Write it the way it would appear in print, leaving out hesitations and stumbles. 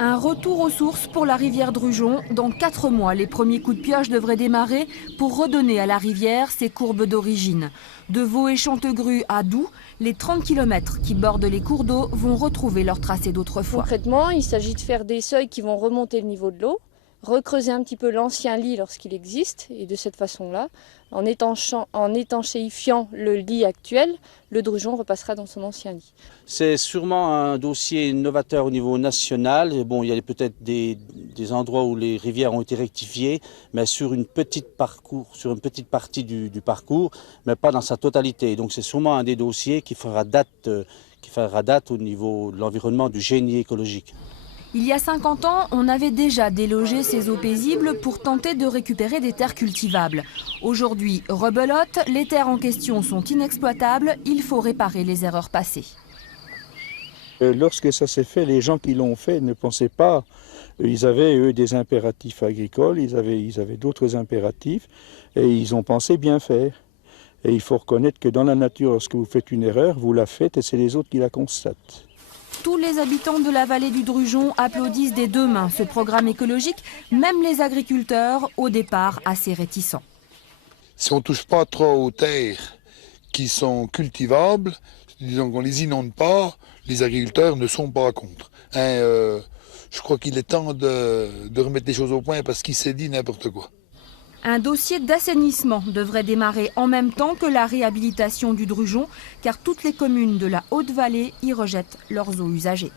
Un retour aux sources pour la rivière Drugeon. Dans 4 mois, les premiers coups de pioche devraient démarrer pour redonner à la rivière ses courbes d'origine. De Vaux et Chantegru à Doux, les 30 km qui bordent les cours d'eau vont retrouver leur tracé d'autrefois. Concrètement, il s'agit de faire des seuils qui vont remonter le niveau de l'eau, recreuser un petit peu l'ancien lit lorsqu'il existe, et de cette façon-là, en étanchéifiant le lit actuel, le Drugeon repassera dans son ancien lit. C'est sûrement un dossier novateur au niveau national. Et bon, il y a peut-être des endroits où les rivières ont été rectifiées, mais sur une petite partie du parcours, mais pas dans sa totalité. Donc c'est sûrement un des dossiers qui fera date au niveau de l'environnement, du génie écologique. Il y a 50 ans, on avait déjà délogé ces eaux paisibles pour tenter de récupérer des terres cultivables. Aujourd'hui, rebelote, les terres en question sont inexploitables, il faut réparer les erreurs passées. Lorsque ça s'est fait, les gens qui l'ont fait ne pensaient pas, ils avaient eux des impératifs agricoles, ils avaient d'autres impératifs et ils ont pensé bien faire. Et il faut reconnaître que dans la nature, lorsque vous faites une erreur, vous la faites et c'est les autres qui la constatent. Tous les habitants de la vallée du Drugeon applaudissent des deux mains ce programme écologique, même les agriculteurs, au départ assez réticents. Si on ne touche pas trop aux terres qui sont cultivables, disons qu'on ne les inonde pas, les agriculteurs ne sont pas contre. Je crois qu'il est temps de remettre les choses au point parce qu'il s'est dit n'importe quoi. Un dossier d'assainissement devrait démarrer en même temps que la réhabilitation du Drugeon, car toutes les communes de la Haute-Vallée y rejettent leurs eaux usagées.